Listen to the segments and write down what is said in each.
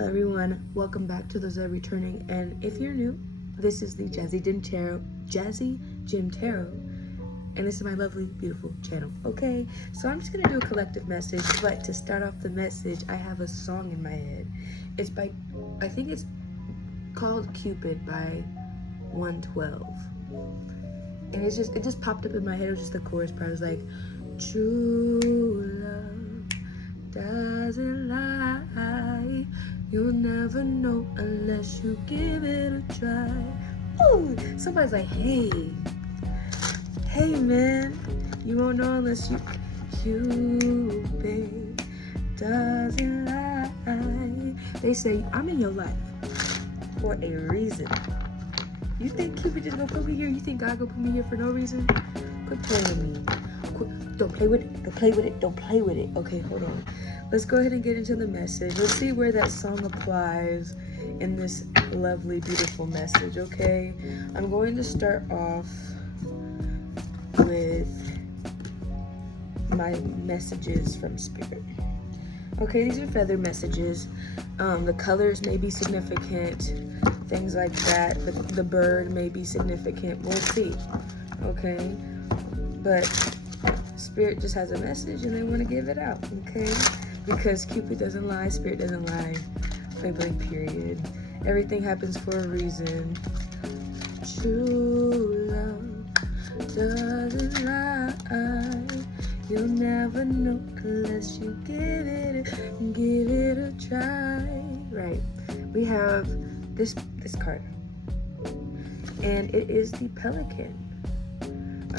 Hello everyone, welcome back to those that are returning, and if you're new, this is the Jazzy Jim Tarot, and this is my lovely, beautiful channel, okay? So I'm just gonna do a collective message, but to start off the message, I have a song in my head. It's by, I think it's called Cupid by 112, and it just popped up in my head. It was just the chorus part. I was like, true love doesn't lie. You'll never know unless you give it a try. Ooh, somebody's like, hey man, you won't know unless you. Cupid doesn't lie. They say I'm in your life for a reason. You think Cupid just gonna put me here? You think God gonna put me here for no reason? Quit playing with me. Don't play with it. Don't play with it. Don't play with it. Okay, hold on. Let's go ahead and get into the message. Let's see where that song applies in this lovely, beautiful message, okay? I'm going to start off with my messages from Spirit. Okay, these are feather messages. The colors may be significant, things like that. The bird may be significant. We'll see, okay? But Spirit just has a message and they want to give it out, okay? Because Cupid doesn't lie, Spirit doesn't lie, point blank period. Everything happens for a reason. True love doesn't lie. You'll never know unless you give it a try. Right. We have this card, and it is the Pelican.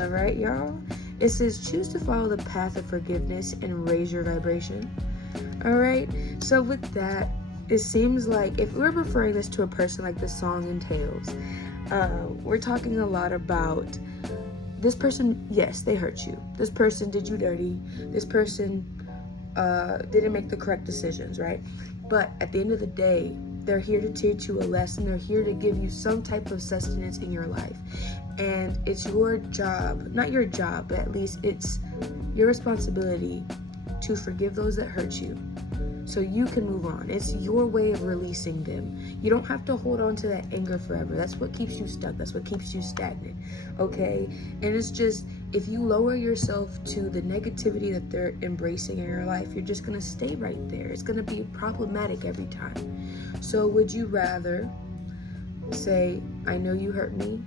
All right, y'all. It says, choose to follow the path of forgiveness and raise your vibration. All right. So with that, it seems like if we're referring this to a person like the song entails, we're talking a lot about this person. Yes, they hurt you. This person did you dirty. This person didn't make the correct decisions, right? But at the end of the day, they're here to teach you a lesson. They're here to give you some type of sustenance in your life. And it's your job, not your job, but at least it's your responsibility to forgive those that hurt you so you can move on. It's your way of releasing them. You don't have to hold on to that anger forever. That's what keeps you stuck. That's what keeps you stagnant, okay? And it's just, if you lower yourself to the negativity that they're embracing in your life, you're just gonna stay right there. It's gonna be problematic every time. So would you rather say, I know you hurt me,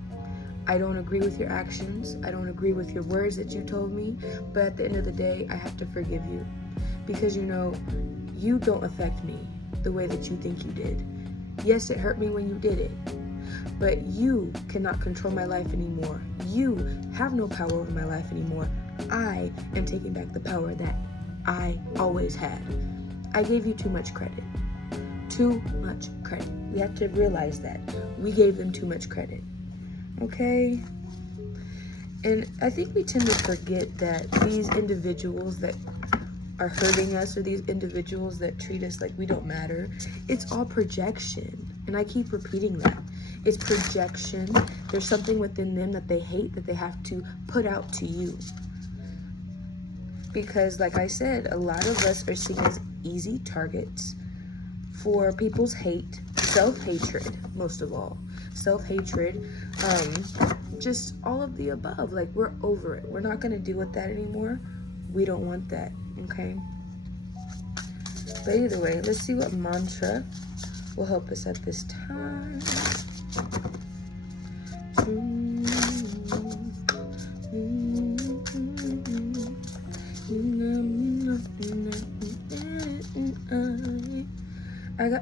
I don't agree with your actions, I don't agree with your words that you told me, but at the end of the day, I have to forgive you. Because you don't affect me the way that you think you did. Yes, it hurt me when you did it, but you cannot control my life anymore. You have no power over my life anymore. I am taking back the power that I always had. I gave you too much credit. Too much credit. We have to realize that. We gave them too much credit. Okay? And I think we tend to forget that these individuals that are hurting us, or these individuals that treat us like we don't matter, it's all projection. And I keep repeating that. It's projection. There's something within them that they hate that they have to put out to you. Because like I said, a lot of us are seen as easy targets for people's hate, self-hatred, most of all. Self-hatred, just all of the above. Like, we're over it. We're not going to deal with that anymore. We don't want that, okay? But either way, let's see what mantra will help us at this time.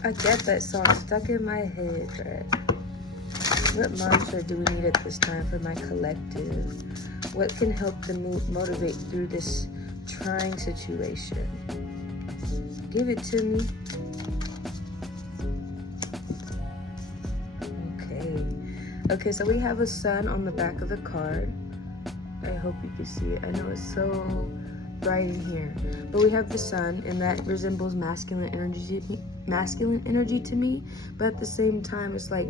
I get that song stuck in my head, right? What mantra do we need at this time for my collective? What can help them motivate through this trying situation? Give it to me. Okay, so we have a sun on the back of the card. I hope you can see it. I know it's so bright in here, but we have the sun, and that resembles masculine energy to me. But at the same time, it's like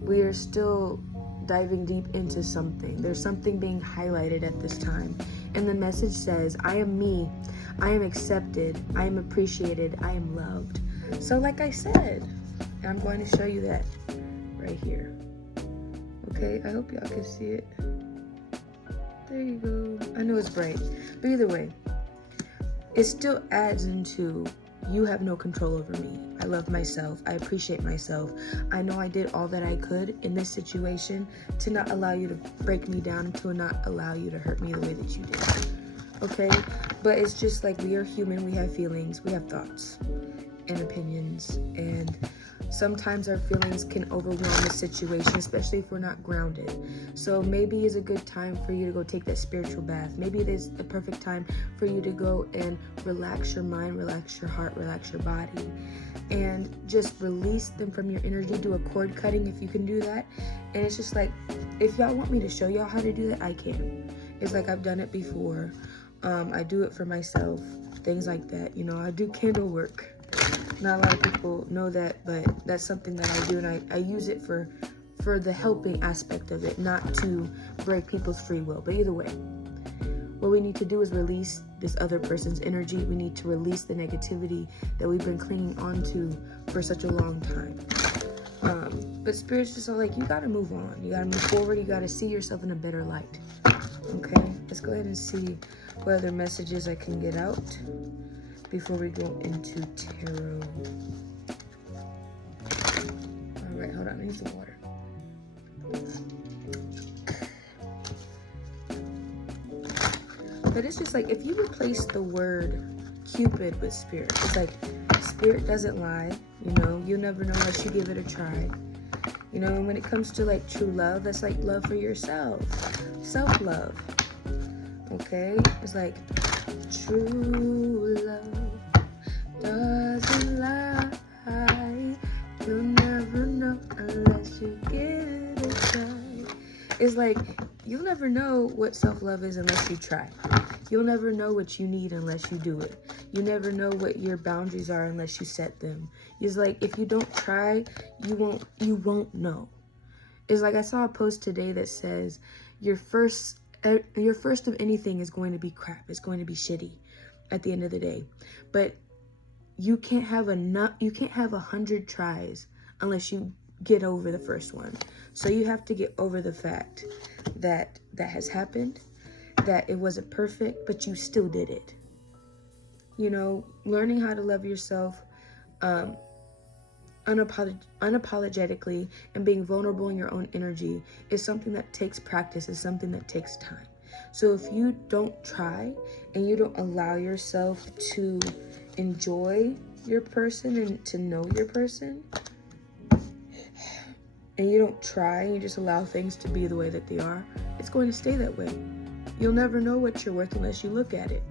we are still diving deep into something. There's something being highlighted at this time. And the message says, I am me. I am accepted. I am appreciated. I am loved. So like I said, I'm going to show you that right here. Okay, I hope y'all can see it. There you go. I know it's bright, but either way, it still adds into you have no control over me. I love myself. I appreciate myself. I know I did all that I could in this situation to not allow you to break me down, to not allow you to hurt me the way that you did. Okay? But it's just like we are human. We have feelings. We have thoughts and opinions. And sometimes our feelings can overwhelm the situation, especially if we're not grounded. So maybe it's a good time for you to go take that spiritual bath. Maybe it is the perfect time for you to go and relax your mind, relax your heart, relax your body, and just release them from your energy. Do a cord cutting if you can do that. And it's just like, if y'all want me to show y'all how to do that, I can. It's like I've done it before. I do it for myself, things like that. You know, I do candle work. Not a lot of people know that, but that's something that I do, and I use it for the helping aspect of it, not to break people's free will. But either way, what we need to do is release this other person's energy. We need to release the negativity that we've been clinging onto for such a long time. But Spirit's just all like, you gotta move on. You gotta move forward. You gotta see yourself in a better light. Okay, let's go ahead and see what other messages I can get out before we go into tarot. All right, hold on, I need some water. But it's just like, if you replace the word Cupid with Spirit, it's like, Spirit doesn't lie, you know, you'll never know unless you give it a try. You know, and when it comes to like true love, that's like love for yourself, self-love. Okay, it's like, true love doesn't lie. You'll never know unless you give it a try. It's like, you'll never know what self-love is unless you try. You'll never know what you need unless you do it. You never know what your boundaries are unless you set them. It's like, if you don't try, you won't know. It's like, I saw a post today that says your first of anything is going to be crap. It's going to be shitty at the end of the day. But you can't have 100 tries unless you get over the first one. So you have to get over the fact that that has happened, that it wasn't perfect, but you still did it. You know, learning how to love yourself unapologetically and being vulnerable in your own energy is something that takes practice, is something that takes time. So if you don't try and you don't allow yourself to enjoy your person and to know your person, and you don't try and you just allow things to be the way that they are, it's going to stay that way. You'll never know what you're worth unless you look at it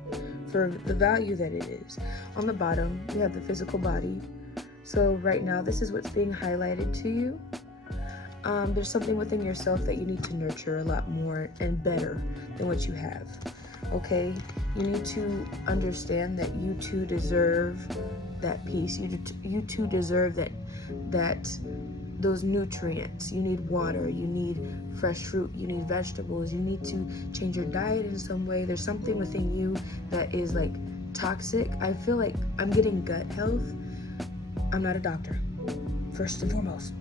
for the value that it is. On the bottom, you have the physical body. So right now, this is what's being highlighted to you. There's something within yourself that you need to nurture a lot more and better than what you have. Okay? You need to understand that you too deserve that peace. You too deserve that those nutrients. You need water, you need fresh fruit, you need vegetables, you need to change your diet in some way. There's something within you that is like toxic. I feel like I'm getting gut health. I'm not a doctor, first and foremost.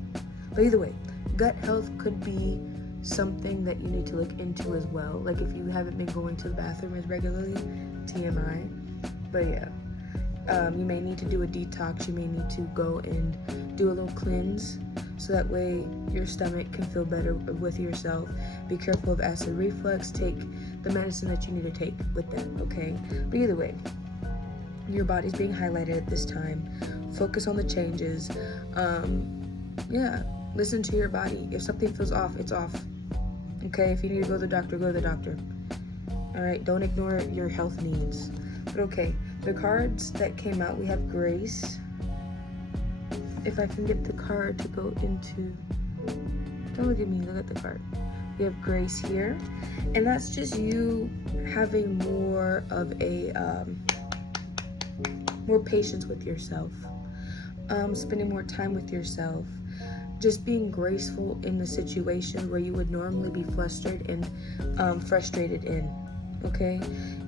But either way, gut health could be something that you need to look into as well. Like if you haven't been going to the bathroom as regularly, TMI. But yeah, you may need to do a detox. You may need to go and do a little cleanse, so that way your stomach can feel better with yourself. Be careful of acid reflux. Take the medicine that you need to take with that, okay? But either way, your body's being highlighted at this time. Focus on the changes. Yeah, listen to your body. If something feels off, it's off. Okay, if you need to go to the doctor, go to the doctor. All right, don't ignore your health needs. But okay, the cards that came out, we have Grace. If I can get the card to go into, don't look at me, look at the card. We have Grace here, and that's just you having more of a, more patience with yourself, spending more time with yourself, just being graceful in the situation where you would normally be flustered and frustrated in, okay?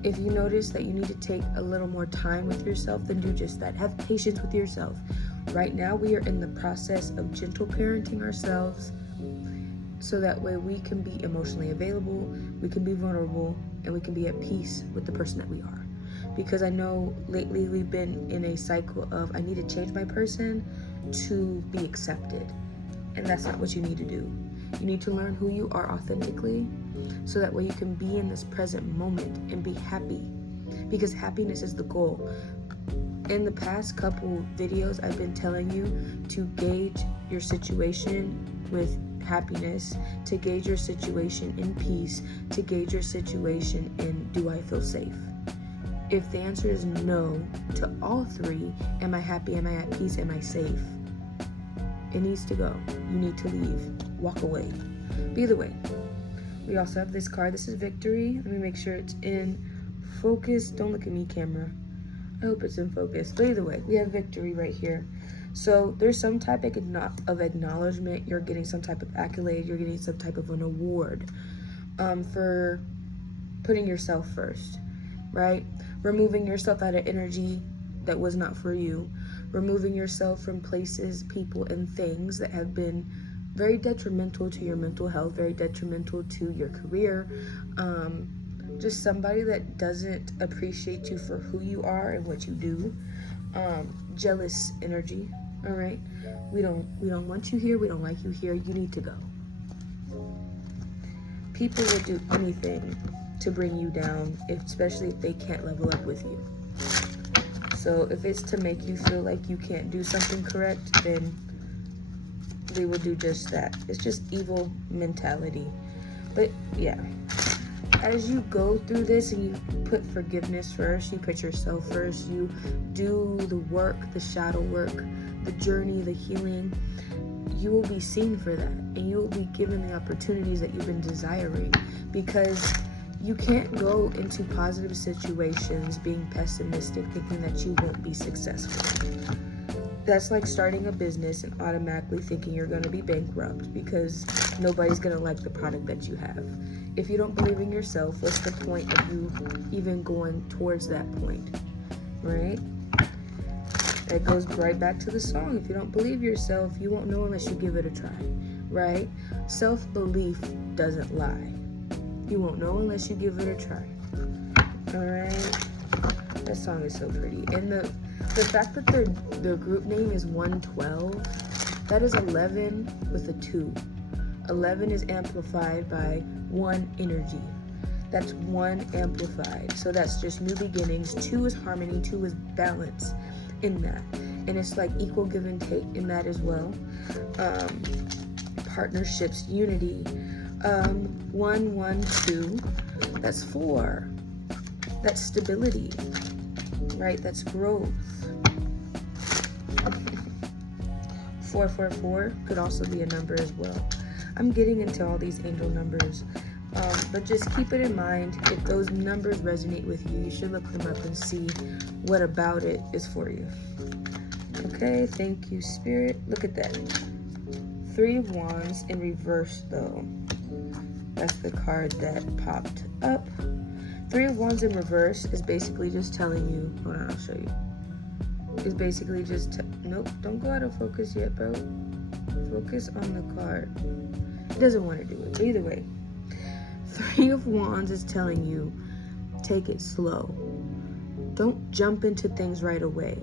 If you notice that you need to take a little more time with yourself, then do just that. Have patience with yourself. Right now, we are in the process of gentle parenting ourselves, so that way we can be emotionally available, we can be vulnerable, and we can be at peace with the person that we are. Because I know lately we've been in a cycle of, I need to change my person to be accepted. And that's not what you need to do. You need to learn who you are authentically, so that way you can be in this present moment and be happy. Because happiness is the goal. In the past couple videos, I've been telling you to gauge your situation with happiness, to gauge your situation in peace, to gauge your situation in, do I feel safe? If the answer is no to all three, am I happy, am I at peace, am I safe? It needs to go. You need to leave. Walk away. But either way, we also have this card. This is victory. Let me make sure it's in focus. Don't look at me, camera. I hope it's in focus. But either way, we have victory right here. So there's some type of acknowledgement. You're getting some type of accolade. You're getting some type of an award for putting yourself first, right? Removing yourself out of energy that was not for you. Removing yourself from places, people, and things that have been very detrimental to your mental health, very detrimental to your career. Just somebody that doesn't appreciate you for who you are and what you do. Jealous energy. All right, we don't want you here. We don't like you here. You need to go. People will do anything to bring you down, especially if they can't level up with you. So if it's to make you feel like you can't do something correct, then they will do just that. It's just evil mentality. But yeah, as you go through this and you put forgiveness first, you put yourself first, you do the work, the shadow work, the journey, the healing, you will be seen for that, and you will be given the opportunities that you've been desiring. Because you can't go into positive situations being pessimistic, thinking that you won't be successful. That's like starting a business and automatically thinking you're going to be bankrupt because nobody's going to like the product that you have. If you don't believe in yourself, what's the point of you even going towards that point, right? That goes right back to the song. If you don't believe yourself, you won't know unless you give it a try, right? Self-belief doesn't lie. You won't know unless you give it a try. All right? That song is so pretty. And the fact that their group name is 112, that is 11 with a 2. 11 is amplified by 1 energy. That's 1 amplified. So that's just new beginnings. 2 is harmony. 2 is balance in that. And it's like equal give and take in that as well. Partnerships, unity. 1, 1, 2. That's 4. That's stability. Right? That's growth. 444 could also be a number as well. I'm getting into all these angel numbers, but just keep it in mind. If those numbers resonate with you, you should look them up and see what about it is for you. Okay, thank you, Spirit. Look at that. 3 of Wands in reverse, though. That's the card that popped up. 3 of Wands in reverse is basically just telling you, hold on, I'll show you. It's basically just, nope, don't go out of focus yet, bro. Focus on the card. It doesn't want to do it, but either way. 3 of Wands is telling you, take it slow. Don't jump into things right away.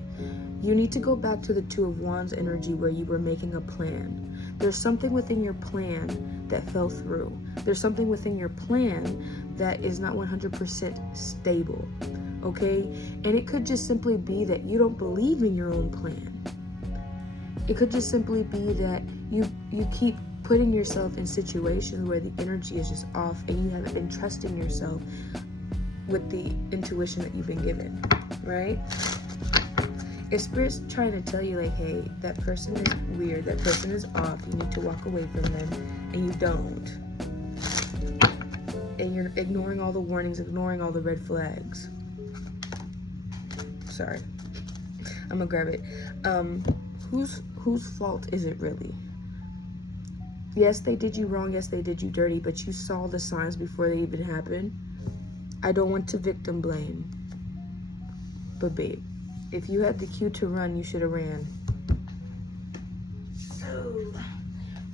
You need to go back to the 2 of Wands energy where you were making a plan. There's something within your plan that fell through. There's something within your plan that is not 100% stable, okay? And it could just simply be that you don't believe in your own plan. It could just simply be that you keep putting yourself in situations where the energy is just off and you haven't been trusting yourself with the intuition that you've been given, right? If Spirit's trying to tell you, like, hey, that person is weird, that person is off, you need to walk away from them, and you don't, and you're ignoring all the warnings, ignoring all the red flags. Sorry. I'm gonna grab it. Whose fault is it really? Yes, they did you wrong. Yes, they did you dirty, but you saw the signs before they even happened. I don't want to victim blame. But babe, if you had the cue to run, you should have ran. So,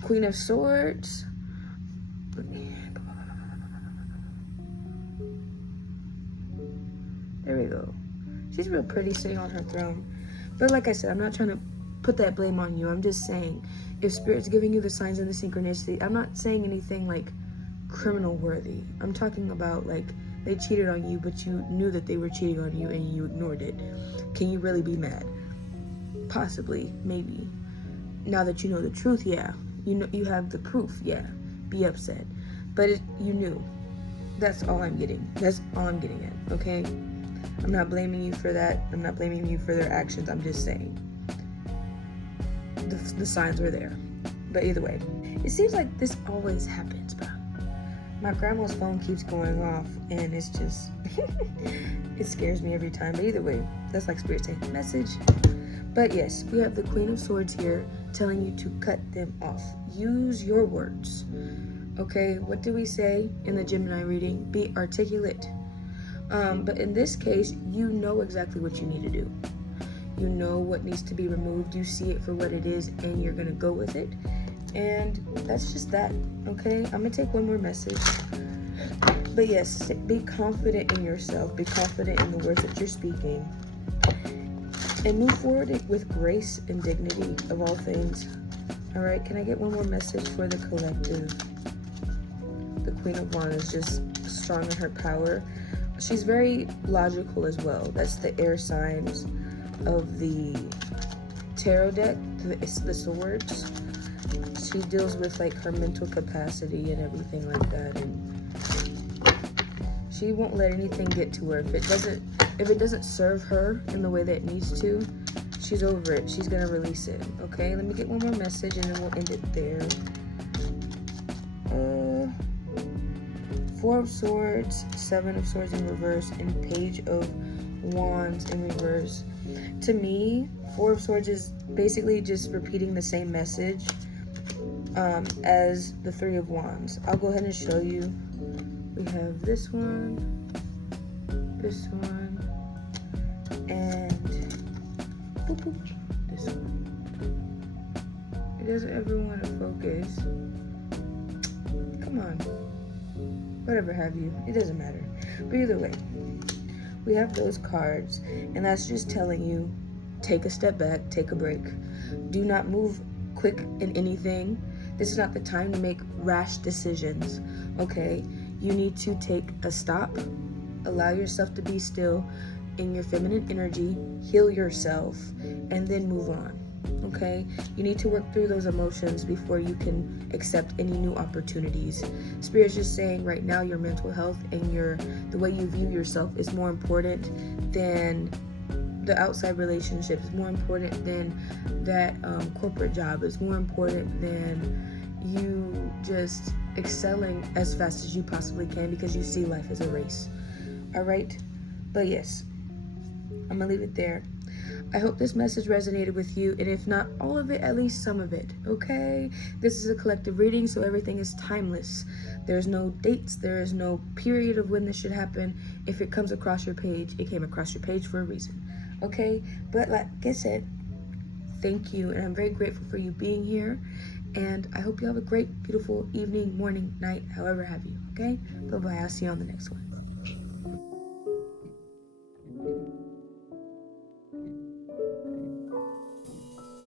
Queen of Swords. There we go. She's real pretty sitting on her throne. But like I said, I'm not trying to put that blame on you. I'm just saying, if Spirit's giving you the signs and the synchronicity, I'm not saying anything like criminal worthy. I'm talking about like they cheated on you, but you knew that they were cheating on you and you ignored it. Can you really be mad? Possibly, maybe. Now that you know the truth, yeah. You know, you have the proof, yeah. Be upset. But you knew. That's all I'm getting. That's all I'm getting at, okay? I'm not blaming you for that. I'm not blaming you for their actions. I'm just saying the signs were there. But either way, it seems like this always happens, bro. My grandma's phone keeps going off, and it's just, it scares me every time. But either way, that's like Spirit saying message. But yes, we have the Queen of Swords here telling you to cut them off. Use your words. Okay, what do we say in the Gemini reading? Be articulate. But in this case, you know exactly what you need to do. You know what needs to be removed. You see it for what it is, and you're going to go with it. And that's just that, okay? I'm going to take one more message. But yes, be confident in yourself. Be confident in the words that you're speaking. And move forward with grace and dignity of all things. All right, can I get one more message for the collective? The Queen of Wands is just strong in her power. She's very logical as well. That's the air signs of the tarot deck, the swords. She deals with like her mental capacity and everything like that, and she won't let anything get to her. If it doesn't serve her in the way that it needs to, she's over it. She's gonna release it. Okay, let me get one more message and then we'll end it there. Four of Swords, Seven of Swords in reverse, and Page of Wands in reverse. To me, Four of Swords is basically just repeating the same message as the Three of Wands. I'll go ahead and show you. We have this one, and this one. It doesn't ever want to focus. Come on. Whatever have you. It doesn't matter. But either way, we have those cards, and that's just telling you, take a step back, take a break. Do not move quick in anything. This is not the time to make rash decisions, okay? You need to take a stop, allow yourself to be still in your feminine energy, heal yourself, and then move on, okay? You need to work through those emotions before you can accept any new opportunities. Spirit's just saying right now your mental health and the way you view yourself is more important than the outside relationship, is more important than that corporate job, is more important than you just excelling as fast as you possibly can, because you see life as a race. All right? But yes, I'm gonna leave it there. I hope this message resonated with you, and if not all of it, at least some of it, okay? This is a collective reading, so everything is timeless. There's no dates, there is no period of when this should happen. If it comes across your page, it came across your page for a reason, okay? But like I said, thank you, and I'm very grateful for you being here, and I hope you have a great, beautiful evening, morning, night, however have you, okay? Bye-bye, I'll see you on the next one.